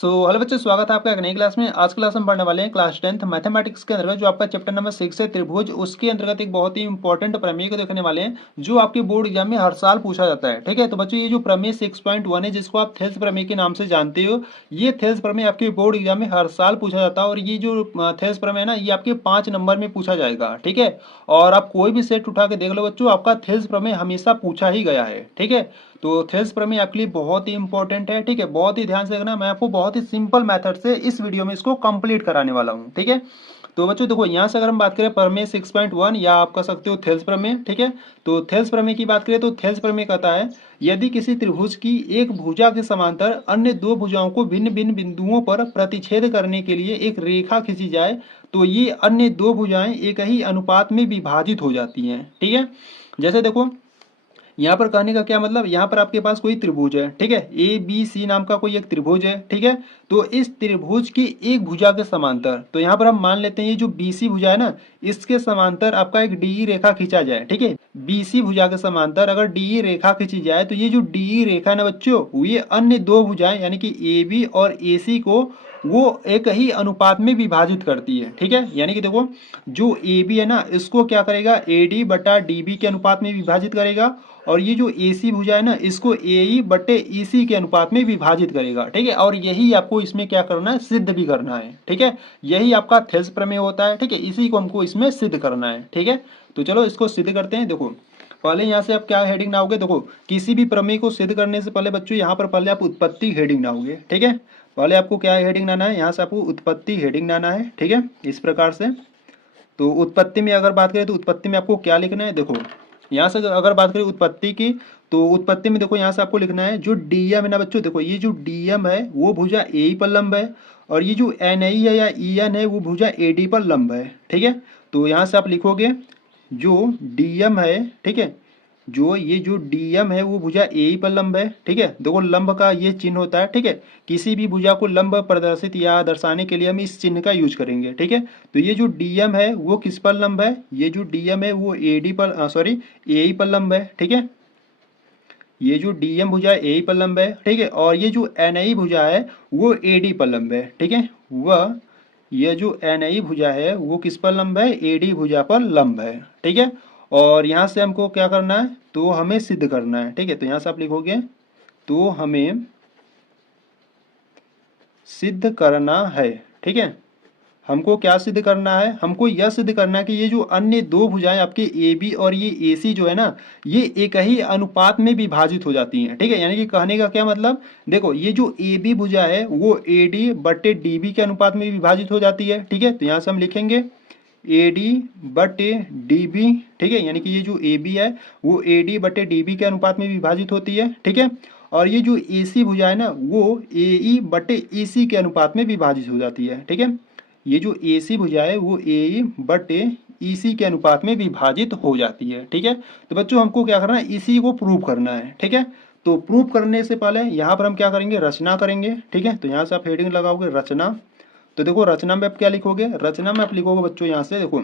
Hello बच्चों, स्वागत है आपका एक नई क्लास में। आज क्लास में पढ़ने वाले हैं क्लास 10th मैथमेटिक्स के अंतर्गत जो आपका चैप्टर नंबर 6 है त्रिभुज, उसके अंतर्गत एक बहुत ही इंपॉर्टेंट प्रमेय को देखने वाले हैं जो आपके बोर्ड एग्जाम में हर साल पूछा जाता है। ठीक है, तो बच्चों ये जो प्रमेय 6.1 है जिसको आप थेल्स प्रमेय के नाम से जानते हो, ये थेल्स प्रमेय आपके बोर्ड एग्जाम में हर साल पूछा जाता है। और ये जो थेल्स प्रमेय है ना, ये आपके 5 नंबर में पूछा जाएगा। ठीक है, और आप कोई भी सेट उठा के देख लो बच्चों, आपका थेल्स प्रमेय हमेशा पूछा ही गया है। ठीक है, तो थेल्स प्रमेय आपके लिए बहुत ही इंपॉर्टेंट है। ठीक है, बहुत ही ध्यान से देखना, मैं आपको बहुत ही सिंपल मेथड से इस वीडियो में इसको कंप्लीट कराने वाला हूँ। ठीक है, तो बच्चों देखो यहाँ से अगर हम बात करें प्रमेय 6.1 या आप कह सकते हो थेल्स प्रमेय। ठीक है, तो थेल्स प्रमेय की बात करें तो थेल्स प्रमेय कहता है यदि किसी त्रिभुज की एक भुजा के समांतर अन्य दो भुजाओं को भिन्न भिन्न बिंदुओं पर प्रतिच्छेद करने के लिए एक रेखा खींची जाए तो ये अन्य दो भुजाएं एक ही अनुपात में विभाजित हो जाती हैं। ठीक है, जैसे देखो यहाँ पर कहने का क्या मतलब, यहाँ पर आपके पास कोई त्रिभुज है। ठीक है, ए बी सी नाम का कोई एक त्रिभुज है। ठीक है, तो इस त्रिभुज की एक भुजा के समांतर, तो यहाँ पर हम मान लेते हैं ये जो बीसी भुजा है ना, इसके समांतर आपका एक डीई रेखा खींचा जाए। ठीक है, बीसी भुजा के समांतर अगर डीई रेखा खींची जाए तो ये जो डीई रेखा है ना बच्चों, ये अन्य दो भुजाएं यानी कि ए बी और ए सी को वो एक ही अनुपात में विभाजित करती है। ठीक है, यानी कि देखो जो ए बी है ना, इसको क्या करेगा, ए डी बटा डी बी के अनुपात में विभाजित करेगा, और ये जो ए सी भुजा है ना, इसको ए ई बटे ई सी के अनुपात में विभाजित करेगा। ठीक है, और यही आपको इसमें क्या करना है, सिद्ध भी करना है। ठीक है, यही आपका थेल्स प्रमेय होता है। ठीक है, इसी को हमको इसमें सिद्ध करना है। ठीक है, तो चलो इसको सिद्ध करते हैं। देखो पहले यहाँ से आप क्या हेडिंग बनाओगे, देखो किसी भी प्रमेय को सिद्ध करने से पहले बच्चों यहाँ पर पहले आप उत्पत्ति हेडिंग बनाओगे। ठीक है, पहले आपको क्या हेडिंग बनाना है, यहाँ से आपको उत्पत्ति हेडिंग बनाना है। ठीक है, इस प्रकार से। तो उत्पत्ति में अगर बात करें तो उत्पत्ति में आपको क्या लिखना है, देखो यहाँ से अगर बात करें उत्पत्ति की, तो उत्पत्ति में देखो यहाँ से आपको लिखना है जो डीएम है ना बच्चों, देखो ये जो डीएम है वो भुजा ए पर लंब है, और ये जो एन आई है या ई एन है वो भुजा ए डी पर लंब है। ठीक है, तो यहाँ से आप लिखोगे जो डीएम है, ठीक है, जो ये जो डीएम है वो भुजा ए ही पर लंब है। ठीक है, देखो लंब का ये चिन्ह होता है। ठीक है, किसी भी भुजा को लंब प्रदर्शित या दर्शाने के लिए हम इस चिन्ह का यूज करेंगे। ठीक है, तो ये जो डीएम है वो किस पर लंब है, ये जो डीएम है वो ए डी पर सॉरी ए ही पर लंब है। ठीक है, ये जो डीएम भुजा ए ही पर लंब है। ठीक है, और ये जो एन आई भुजा है वो ए डी पर लंब है। ठीक है, वह ये जो एन आई भुजा है वो किस पर लंब है, ए डी भुजा पर लंब है। ठीक है, और यहाँ से हमको क्या करना है, तो हमें सिद्ध करना है। ठीक है, तो यहाँ से आप लिखोगे तो हमें सिद्ध करना है। ठीक है, हमको क्या सिद्ध करना है, हमको यह सिद्ध करना है कि ये जो अन्य दो भुजाएं आपके ए बी और ये ए सी जो है ना, ये एक ही अनुपात में विभाजित हो जाती हैं। ठीक है, यानी कि कहने का क्या मतलब, देखो ये जो ए बी भुजा है वो ए डी बटे डी बी के अनुपात में विभाजित हो जाती है। ठीक है, तो यहाँ से हम लिखेंगे ए डी बटे डी बी। ठीक है, यानी कि ये जो ए बी है वो ए डी बटे डी बी के अनुपात में विभाजित होती है। ठीक है, और ये जो ए सी भुजा है ना वो ए ई बटे ई सी के अनुपात में विभाजित हो जाती है। ठीक है, ये जो ए सी भुजा है वो ए ई बटे ई सी के अनुपात में विभाजित हो जाती है। ठीक है, तो बच्चों हमको क्या करना है, इसी को प्रूव करना है। ठीक है, तो प्रूव करने से पहले यहाँ पर हम क्या करेंगे, रचना करेंगे। ठीक है, तो यहाँ से आप हेडिंग लगाओगे रचना। तो देखो रचना में आप क्या लिखोगे, रचना में आप लिखोगे बच्चों यहाँ से, देखो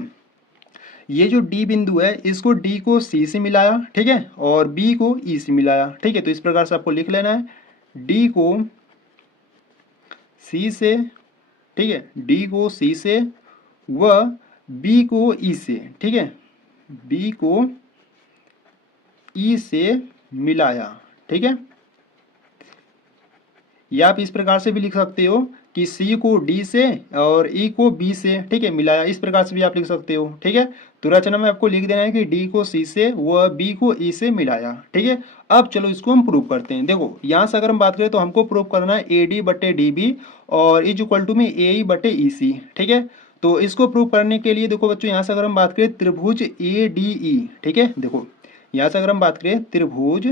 ये जो डी बिंदु है इसको डी को सी से मिलाया। ठीक है, और बी को ई से मिलाया। ठीक है, तो इस प्रकार से आपको लिख लेना है डी को सी से, ठीक है, डी को सी से व बी को ई से। ठीक है, बी को ई से मिलाया। ठीक है, या आप इस प्रकार से भी लिख सकते हो कि सी को डी से और ई को बी से, ठीक है, मिलाया। इस प्रकार से भी आप लिख सकते हो। ठीक है, तो रचना में आपको लिख देना है कि डी को सी से व बी को ई से मिलाया। ठीक है, अब चलो इसको हम प्रूव करते हैं। देखो यहाँ से अगर हम बात करें तो हमको प्रूव करना है ए डी बटे डी बी और इज इक्वल टू में ए ई बटे ई सी। ठीक है, तो इसको प्रूव करने के लिए देखो बच्चों यहाँ से अगर हम बात करें त्रिभुज ए डी ई, ठीक है, देखो यहाँ से अगर हम बात करें त्रिभुज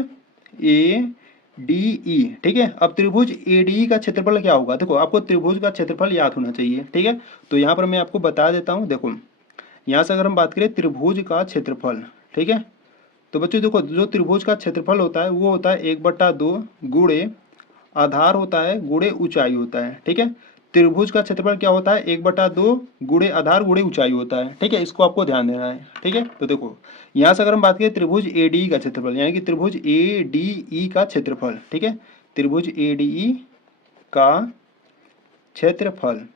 ए डी ई, ठीक है, अब त्रिभुज ए डी ई का क्षेत्रफल क्या होगा, देखो आपको त्रिभुज का क्षेत्रफल याद होना चाहिए। ठीक है, तो यहाँ पर मैं आपको बता देता हूँ। देखो यहाँ से अगर हम बात करें त्रिभुज का क्षेत्रफल, ठीक है, तो बच्चों देखो जो त्रिभुज का क्षेत्रफल होता है वो होता है 1/2 गुणे आधार होता है गुणे ऊंचाई होता है। ठीक है, त्रिभुज का क्षेत्रफल क्या होता है, 1/2 गुणे आधार गुणे ऊंचाई होता है। ठीक है, इसको आपको ध्यान देना है। ठीक है, तो देखो यहाँ से अगर हम बात करें त्रिभुज ए डी का क्षेत्रफल, यानी कि त्रिभुज ए डी ई का क्षेत्रफल, ठीक है, त्रिभुज ए डी ई का क्षेत्रफल।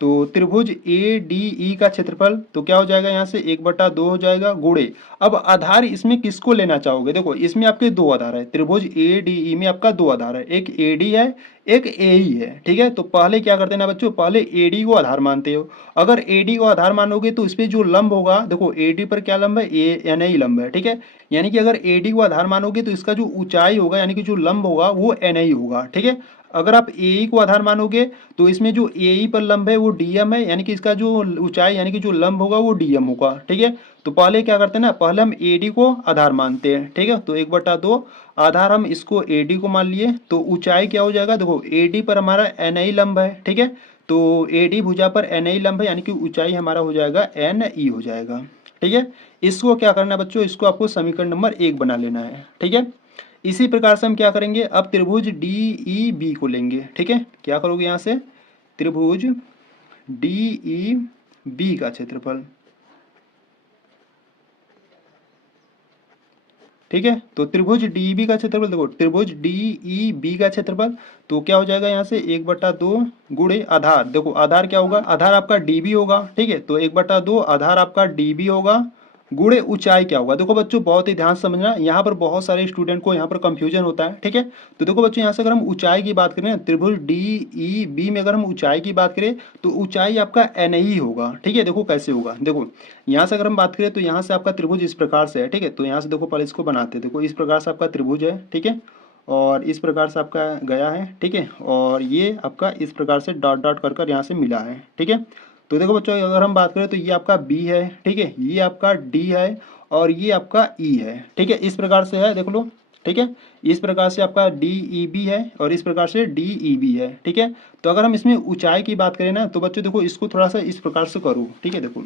तो त्रिभुज ए डी ई का क्षेत्रफल तो क्या हो जाएगा, यहाँ से 1/2 हो जाएगा गुणे। अब आधार इसमें किसको लेना चाहोगे, देखो इसमें आपके दो आधार है, त्रिभुज ए डी ई में आपका दो आधार है, एक ए डी है एक ए ई है, ठीक है। तो पहले क्या करते हैं ना बच्चों, पहले ए डी को आधार मानते हो। अगर ए डी को आधार मानोगे तो इस पे जो लंब होगा, देखो ए डी पर क्या लंब है, ए एन आई लंब है, ठीक है। यानी कि अगर ए डी को आधार मानोगे तो इसका जो ऊंचाई होगा यानी कि जो लंब होगा वो एन आई होगा, ठीक है। अगर आप ए ई को आधार मानोगे तो इसमें जो ए ई पर लंब है वो डीएम है, यानी कि इसका जो ऊंचाई यानी कि जो लंब होगा वो डीएम होगा, ठीक है। तो पहले क्या करते हैं ना, पहले हम ए डी को आधार मानते हैं, ठीक है। तो 1/2 आधार हम इसको ए डी को मान लिए, तो ऊंचाई क्या हो जाएगा, देखो ए डी पर हमारा एन आई लंब है, ठीक है। तो ए डी भुजा पर एन आई लंब है यानी कि ऊंचाई हमारा हो जाएगा एन ई हो जाएगा, ठीक है। इसको क्या करना है बच्चों, इसको आपको समीकरण नंबर 1 बना लेना है, ठीक है। इसी प्रकार से हम क्या करेंगे, अब त्रिभुज डी ई बी को लेंगे, ठीक है। क्या करोगे यहाँ से, त्रिभुज डी ई बी का क्षेत्रफल, ठीक है। तो त्रिभुज डी बी का क्षेत्रफल, देखो त्रिभुज डी ई बी का क्षेत्रफल तो क्या हो जाएगा, यहाँ से 1/2 गुणे आधार, देखो आधार क्या होगा, आधार आपका डी बी होगा, ठीक है। तो 1/2 आधार आपका डी बी होगा गुणे ऊंचाई क्या होगा। देखो बच्चों बहुत ही ध्यान से समझना, यहाँ पर बहुत सारे स्टूडेंट को यहाँ पर कंफ्यूजन होता है, ठीक है। तो देखो बच्चों यहाँ से अगर हम ऊंचाई की बात करें, त्रिभुज डी ई बी में अगर हम ऊंचाई की बात करें तो ऊंचाई आपका एन ही होगा, ठीक है। देखो कैसे होगा, देखो यहाँ से अगर हम बात करें तो यहाँ से आपका त्रिभुज इस प्रकार से है, ठीक है। तो यहाँ से देखो पहले इसको बनाते हैं, देखो इस प्रकार से आपका त्रिभुज है, ठीक है। और इस प्रकार से आपका गया है, ठीक है। और ये आपका इस प्रकार से डॉट डॉट कर कर यहाँ से मिला है, ठीक है। तो देखो बच्चों अगर हम बात करें तो ये आपका बी है, ठीक है, ये आपका डी है और ये आपका ई है, ठीक है। इस प्रकार से है, देख लो, ठीक है। इस प्रकार से आपका डी ई बी है और इस प्रकार से डी ई बी है, ठीक है। तो अगर हम इसमें ऊंचाई की बात करें ना तो बच्चों देखो इसको थोड़ा सा इस प्रकार से करो, ठीक है। देखो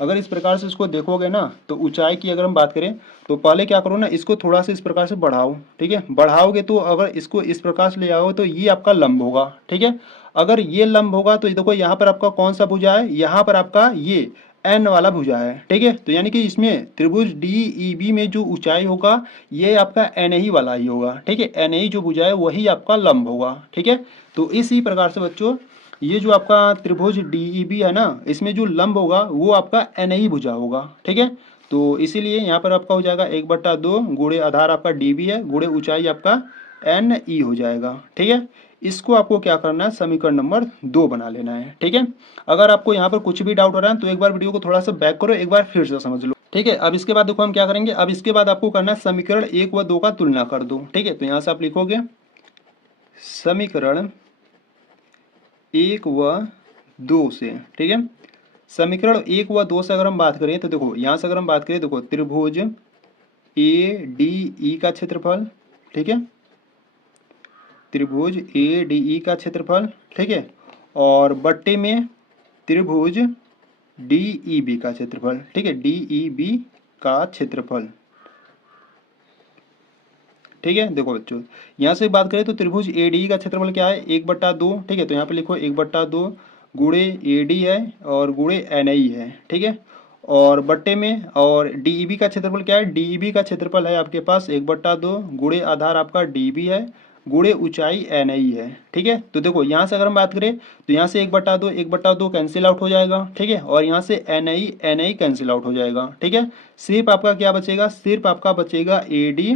अगर इस प्रकार से इसको देखोगे ना तो ऊंचाई की अगर हम बात करें तो पहले क्या करो ना, इसको थोड़ा सा इस प्रकार से बढ़ाओ, ठीक है। बढ़ाओगे तो अगर इसको इस प्रकार से ले आओगे तो ये आपका लंब होगा, ठीक है। अगर ये लंब होगा तो देखो यहाँ पर आपका कौन सा भुजा है, यहाँ पर आपका ये एन वाला भुजा है, ठीक है। तो यानी कि इसमें त्रिभुज डी ई बी में जो ऊंचाई होगा ये आपका एन ही वाला ही होगा, ठीक है। एन ही जो भुजा है वही आपका लंब होगा, ठीक है। तो इसी प्रकार से बच्चों ये जो आपका त्रिभुज डी ई बी है ना, इसमें जो लंब होगा वो आपका एन ही भुजा होगा, ठीक है। तो इसीलिए यहाँ पर आपका हो जाएगा 1/2 गुणे आधार आपका डी बी है गुणे ऊंचाई आपका एन ई हो जाएगा, ठीक है। इसको आपको क्या करना है, समीकरण नंबर 2 बना लेना है, ठीक है। अगर आपको यहाँ पर कुछ भी डाउट हो रहा है तो एक बार वीडियो को थोड़ा सा बैक करो, एक बार फिर से समझ लो, ठीक है। अब इसके बाद देखो हम क्या करेंगे, अब इसके बाद आपको करना है समीकरण 1 व 2 का तुलना कर दो, ठीक है। तो यहाँ से आप लिखोगे समीकरण 1 व 2 से, ठीक है। समीकरण 1 व 2 से अगर हम बात करें तो देखो यहाँ से अगर हम बात करें, देखो त्रिभुज ए डी ई का क्षेत्रफल, ठीक है, त्रिभुज ए डी ई का क्षेत्रफल, ठीक है। और बट्टे में त्रिभुज डी ई बी का क्षेत्रफल, ठीक है, डी ई बी का क्षेत्रफल, ठीक है। देखो बच्चों यहाँ से बात करें तो त्रिभुज ए डी का क्षेत्रफल क्या है, 1/2, ठीक है। तो यहाँ पे लिखो 1/2 गुणे ए डी है और गुणे एन आई है, ठीक है। और बट्टे में और डी ई बी का क्षेत्रफल क्या है, डी ई बी का क्षेत्रफल है आपके पास 1/2 गुणे आधार आपका डी बी है गुणे ऊंचाई एन आई है, ठीक है। तो देखो यहाँ से अगर हम बात करें तो यहाँ से 1/2 कैंसिल आउट हो जाएगा, ठीक है। और यहाँ से एन आई कैंसिल आउट हो जाएगा, ठीक है। सिर्फ आपका क्या बचेगा, सिर्फ आपका बचेगा ए डी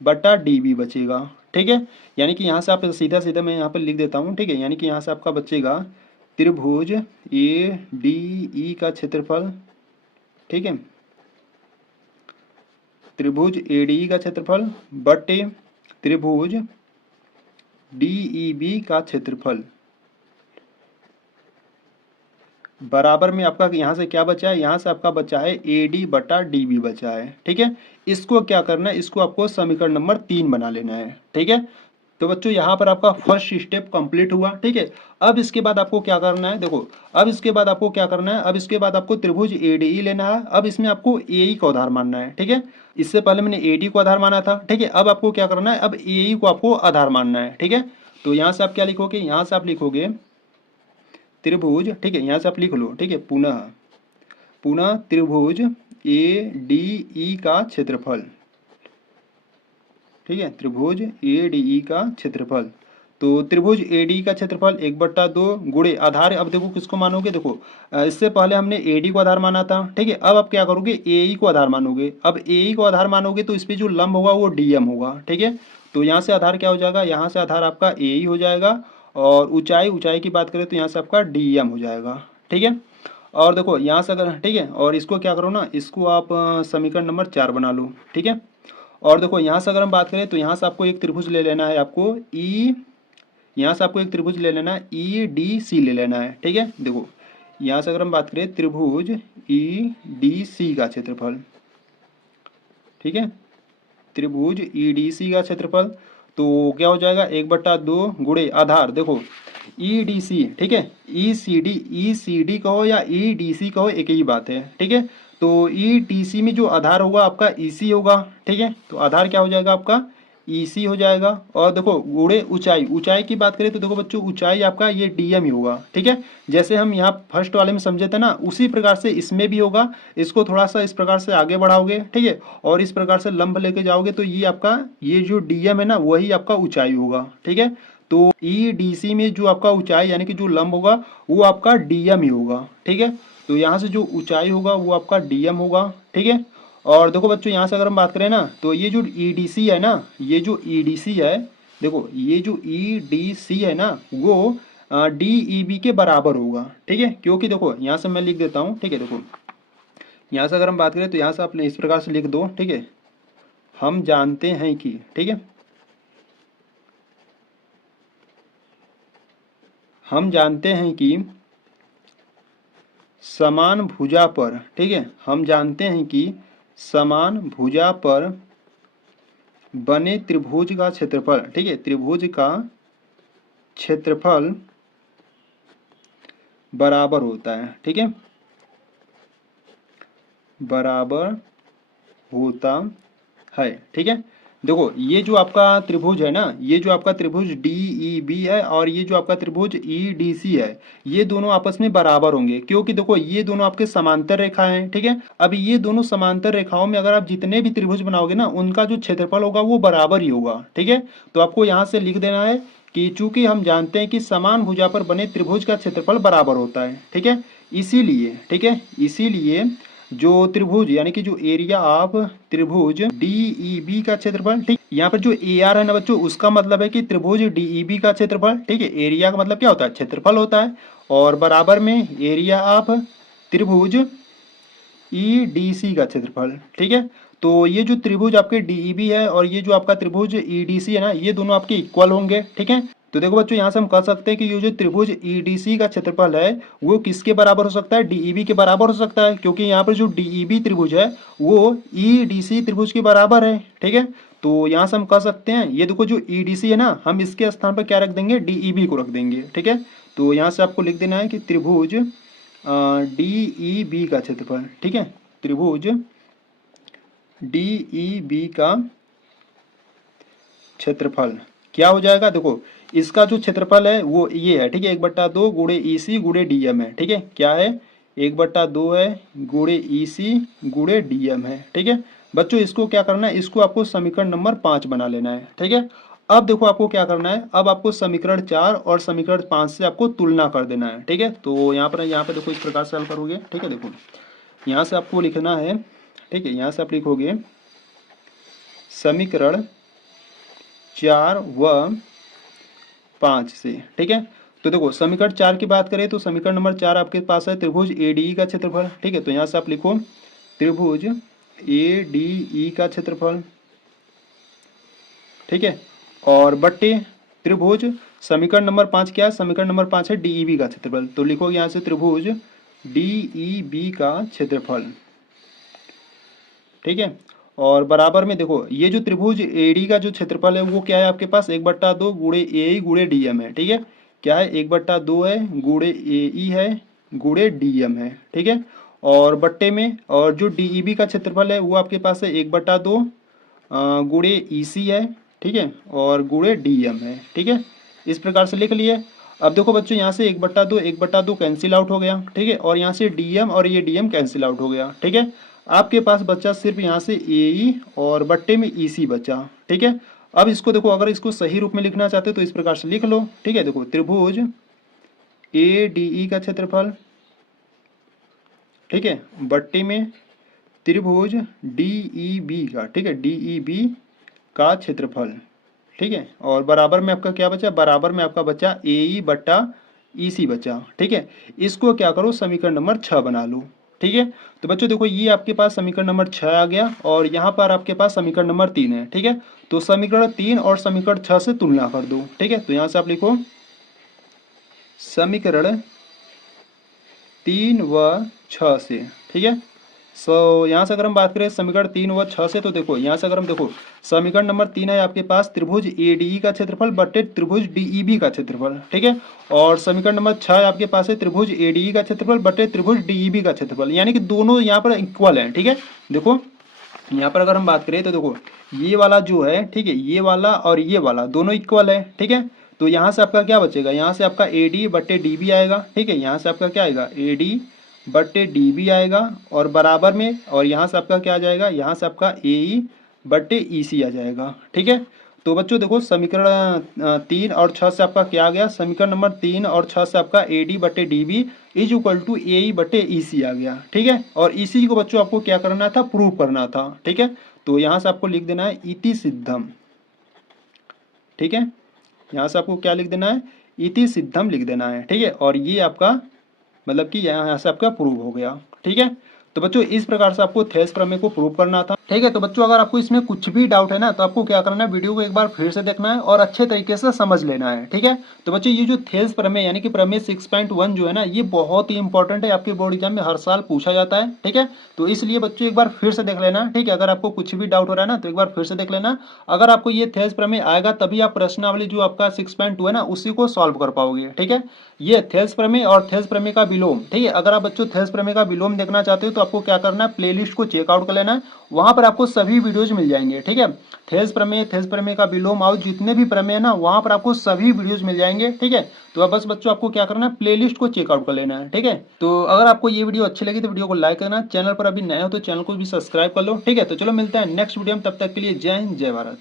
बटा डी बी बचेगा, ठीक है। यानी कि यहाँ से आप सीधा सीधा मैं यहाँ पर लिख देता हूँ, ठीक है। यानी कि यहाँ से आपका बचेगा त्रिभुज ए डी ई का क्षेत्रफल, ठीक है, त्रिभुज ए डी ई का क्षेत्रफल बटे त्रिभुज डी ई बी का क्षेत्रफल बराबर में आपका यहाँ से क्या बचा है, यहाँ से आपका बचा है ए डी बटा डी बी बचा है, ठीक है। इसको क्या करना है, इसको आपको समीकरण नंबर 3 बना लेना है, ठीक है। तो बच्चों यहाँ पर आपका फर्स्ट स्टेप कंप्लीट हुआ, ठीक है। अब इसके बाद आपको क्या करना है, देखो अब इसके बाद आपको क्या करना है, अब इसके बाद आपको त्रिभुज ए डी ई लेना है। अब इसमें आपको ए ई को आधार मानना है, ठीक है। इससे पहले मैंने ए डी को आधार माना था, ठीक है। अब आपको क्या करना है, अब ए ई को आपको आधार मानना है, ठीक है। तो यहाँ से आप क्या लिखोगे, यहाँ से आप लिखोगे त्रिभुज, ठीक है, यहाँ से आप लिख लो, ठीक है, पुनः पुनः त्रिभुज ए डी ई का क्षेत्रफल, ठीक है, त्रिभुज ए डी ई का क्षेत्रफल। तो त्रिभुज एडी का क्षेत्रफल 1/2 गुणे आधार। अब देखो किसको मानोगे, देखो इससे पहले हमने एडी को आधार माना था, ठीक है। अब आप क्या करोगे, एई को आधार मानोगे। अब एई को आधार मानोगे तो इस पे जो लंब होगा वो डीएम होगा, ठीक है। तो यहाँ से आधार क्या हो जाएगा, यहाँ से आधार आपका एई हो जाएगा, और ऊंचाई की बात करें तो यहाँ से आपका डीएम हो जाएगा, ठीक है। और देखो यहाँ से अगर, ठीक है, और इसको क्या करो ना, इसको आप समीकरण नंबर 4 बना लो, ठीक है। और देखो यहाँ से अगर हम बात करें तो यहाँ से आपको एक त्रिभुज ले लेना है, आपको यहाँ से आपको एक त्रिभुज ले लेना है, ई डी सी ले लेना है, ठीक है। देखो यहाँ से अगर हम बात करें त्रिभुज ई डी सी का क्षेत्रफल, ठीक है, त्रिभुज ई डी सी का क्षेत्रफल तो क्या हो जाएगा, 1/2 गुणे आधार। देखो ई डी सी, ठीक है, ई सी डी कहो या ई डी सी कहो, एक ही बात है, ठीक है। तो ई डी सी में जो आधार होगा आपका ई सी होगा, ठीक है। तो आधार क्या हो जाएगा आपका ई सी हो जाएगा। और देखो गुणे ऊंचाई की बात करें तो देखो बच्चों ऊंचाई आपका ये डीएम ही होगा, ठीक है। जैसे हम यहाँ फर्स्ट वाले में समझे थे ना, उसी प्रकार से इसमें भी होगा। इसको थोड़ा सा इस प्रकार से आगे बढ़ाओगे, ठीक है, और इस प्रकार से लंब लेके जाओगे तो ये आपका ये जो डीएम है ना वही आपका ऊंचाई होगा, ठीक है। तो ई डी सी में जो आपका ऊंचाई यानी कि जो लंब होगा वो आपका डीएम ही होगा, ठीक है। तो यहाँ से जो ऊंचाई होगा वो आपका डीएम होगा, ठीक है। और देखो बच्चों यहाँ से अगर हम बात करें ना तो ये जो ईडीसी है ना, ये जो ईडीसी है, देखो ये जो ईडीसी है ना वो डीईबी के बराबर होगा, ठीक है। क्योंकि देखो यहाँ से मैं लिख देता हूँ, ठीक है। देखो यहाँ से अगर हम बात करें तो यहाँ से आप इस प्रकार से लिख दो, ठीक है। हम जानते हैं कि, ठीक है, हम जानते हैं कि समान भुजा पर, ठीक है, हम जानते हैं कि समान भुजा पर बने त्रिभुज का क्षेत्रफल, ठीक है, त्रिभुज का क्षेत्रफल बराबर होता है, ठीक है, बराबर होता है, ठीक है। देखो ये जो आपका त्रिभुज है ना, ये जो आपका त्रिभुज डी ई बी है और ये जो आपका त्रिभुज ई डी सी है, ये दोनों आपस में बराबर होंगे। क्योंकि देखो ये दोनों आपके समांतर रेखा हैं, ठीक है। अब ये दोनों समांतर रेखाओं में अगर आप जितने भी त्रिभुज बनाओगे ना उनका जो क्षेत्रफल होगा वो बराबर ही होगा, ठीक है। तो आपको यहाँ से लिख देना है कि चूंकि हम जानते हैं कि समान भुजा पर बने त्रिभुज का क्षेत्रफल बराबर होता है, ठीक है, इसीलिए, ठीक है, इसीलिए जो त्रिभुज यानी कि जो एरिया ऑफ त्रिभुज डीईबी का क्षेत्रफल, ठीक, यहाँ पर जो ए आर है ना बच्चों उसका मतलब है कि त्रिभुज डीईबी का क्षेत्रफल, ठीक है। एरिया का मतलब क्या होता है, क्षेत्रफल होता है, और बराबर में एरिया ऑफ त्रिभुज ईडीसी का क्षेत्रफल, ठीक है। तो ये जो त्रिभुज आपके डीईबी है और ये जो आपका त्रिभुज ईडीसी है ना ये दोनों आपके इक्वल होंगे, ठीक है। तो देखो बच्चों यहाँ से हम कह सकते हैं कि ये जो त्रिभुज ईडीसी का क्षेत्रफल है वो किसके बराबर हो सकता है, डीईबी के बराबर हो सकता है। क्योंकि यहाँ पर जो डीईबी त्रिभुज है वो ईडीसी त्रिभुज के बराबर है, ठीक है। तो यहाँ से हम कह सकते हैं ये देखो जो ईडीसी है ना हम इसके स्थान पर क्या रख देंगे, डीईबी को रख देंगे, ठीक है। तो यहाँ से आपको लिख देना है कि त्रिभुज डीईबी का क्षेत्रफल, ठीक है, त्रिभुज डीईबी का क्षेत्रफल क्या हो जाएगा, देखो इसका जो क्षेत्रफल है वो ये है, ठीक है, 1/2 गुणे ई सी गुणे डीएम है, ठीक है। क्या है, 1/2 है गुणे ई सी गुणे डीएम है, ठीक है। बच्चों इसको क्या करना है, इसको आपको समीकरण नंबर 5 बना लेना है, ठीक है। अब देखो आपको क्या करना है, अब आपको समीकरण 4 और समीकरण 5 से आपको तुलना कर देना है, ठीक है। तो यहाँ पर देखो इस प्रकार से हल करोगे, ठीक है। देखो यहाँ से आपको लिखना है, ठीक है, यहाँ से आप लिखोगे समीकरण 4 व 5 से, ठीक है। तो देखो समीकरण 4 की बात करें तो समीकरण नंबर 4 आपके पास है त्रिभुज एडीई का क्षेत्रफल, ठीक है। तो यहाँ से आप लिखो त्रिभुज एडीई का क्षेत्रफल, ठीक है, और बट्टे त्रिभुज समीकरण नंबर 5 क्या है, समीकरण नंबर 5 है डीईबी का क्षेत्रफल। तो लिखोगे यहाँ से त्रिभुज डीईबी का क्षेत्रफल, ठीक है। और बराबर में देखो ये जो त्रिभुज एडी का जो क्षेत्रफल है वो क्या है आपके पास, 1/2 गुणे ए गुणे डीएम है, ठीक है। क्या है, 1/2 है गुणे ए है गुणे डीएम है, ठीक है। और बट्टे में और जो डीईबी का क्षेत्रफल है वो आपके पास है 1/2 गुणे ईसी है, ठीक है, और गुणे डीएम है, ठीक है। इस प्रकार से लिख लिए। अब देखो बच्चों यहाँ से 1/2 कैंसिल आउट हो गया, ठीक है, और यहाँ से डीएम और ये डीएम कैंसिल आउट हो गया, ठीक है। आपके पास बच्चा सिर्फ यहाँ से ए और बट्टे में ईसी बचा, ठीक है। अब इसको देखो, अगर इसको सही रूप में लिखना चाहते हो तो इस प्रकार से लिख लो, ठीक है। देखो त्रिभुज ADE का क्षेत्रफल, ठीक है, बट्टे में त्रिभुज DEB का, ठीक है, DEB का क्षेत्रफल, ठीक है। और बराबर में आपका क्या बचा, बराबर में आपका बचा AE बट्टा EC बचा, ठीक है। इसको क्या करो, समीकरण नंबर 6 बना लो, ठीक है। तो बच्चों देखो, ये आपके पास समीकरण नंबर 6 आ गया और यहाँ पर आपके पास समीकरण नंबर 3 है, ठीक है। तो समीकरण 3 और समीकरण 6 से तुलना कर दो, ठीक है। तो यहाँ से आप लिखो समीकरण 3 व 6 से, ठीक है। यहाँ से अगर हम बात करें समीकरण 3 व 6 से, तो देखो यहाँ से अगर हम देखो, समीकरण नंबर 3 है आपके पास त्रिभुज ADE का क्षेत्रफल बट्टे त्रिभुज DEB का क्षेत्रफल, ठीक है। और समीकरण नंबर 6 आपके पास है त्रिभुज ADE का क्षेत्रफल बट्टे त्रिभुज DEB का क्षेत्रफल, यानी कि दोनों यहाँ पर इक्वल है, ठीक है। देखो यहाँ पर अगर हम बात करें तो देखो, ये वाला जो है, ठीक है, ये वाला और ये वाला दोनों इक्वल है, ठीक है। तो यहाँ से आपका क्या बचेगा, यहाँ से आपका AD बट्टे DB आएगा, ठीक है। यहाँ से आपका क्या आएगा, AD बट्टे DB आएगा और बराबर में, और यहाँ से आपका क्या आ जाएगा, यहाँ से आपका AE बट्टे EC आ जाएगा, ठीक है। तो बच्चों देखो, समीकरण 3 और 6 से आपका क्या आ गया, समीकरण नंबर 3 और 6 से आपका AD बट्टे DB is equal to AE बट्टे EC आ गया, ठीक है। और EC को बच्चों आपको क्या करना था, प्रूव करना था, ठीक है। तो यहाँ से आपको लिख देना है इति सिद्धम, ठीक है। यहाँ से आपको क्या लिख देना है, इति सिद्धम लिख देना है, ठीक है। और ये आपका मतलब कि यहाँ से आपका प्रूव हो गया, ठीक है। तो बच्चों इस प्रकार से आपको थेल्स प्रमेय को प्रूव करना था, ठीक है। तो बच्चों अगर आपको इसमें कुछ भी डाउट है ना, तो आपको क्या करना है, वीडियो को एक बार फिर से देखना है और अच्छे तरीके से समझ लेना है, ठीक है। तो बच्चों ये जो थेल्स प्रमेय यानी कि प्रमेय 6.1 जो है ना, ये बहुत ही इंपॉर्टेंट है, आपके बोर्ड एग्जाम में हर साल पूछा जाता है, ठीक है। तो इसलिए बच्चों एक बार फिर से देख लेना, ठीक है। अगर आपको कुछ भी डाउट हो रहा है ना, तो एक बार फिर से देख लेना। अगर आपको ये थेल्स प्रमेय आएगा तभी आप प्रश्नावली जो आपका 6.2 है ना, उसी को सॉल्व कर पाओगे, ठीक है। ये थेल्स प्रमेय और थेल्स प्रमेय का विलोम, ठीक है। अगर आप बच्चों थेल्स प्रमेय का विलोम देखना चाहते हो तो आपको क्या करना है, प्लेलिस्ट को चेकआउट कर लेना है, वहां पर आपको सभी वीडियोज मिल जाएंगे, ठीक है। थेल्स प्रमेय का विलोम और जितने भी प्रमेय है ना, वहां पर आपको सभी वीडियोज मिल जाएंगे, ठीक है। तो अब बस बच्चों आपको क्या करना है, प्लेलिस्ट को चेकआउट कर लेना है, ठीक है। तो अगर आपको ये वीडियो अच्छी लगी तो वीडियो को लाइक करना, चैनल पर अभी नए हो तो चैनल को भी सब्सक्राइब कर लो, ठीक है। तो चलो मिलते हैं नेक्स्ट वीडियो में, तब तक के लिए जय हिंद जय भारत।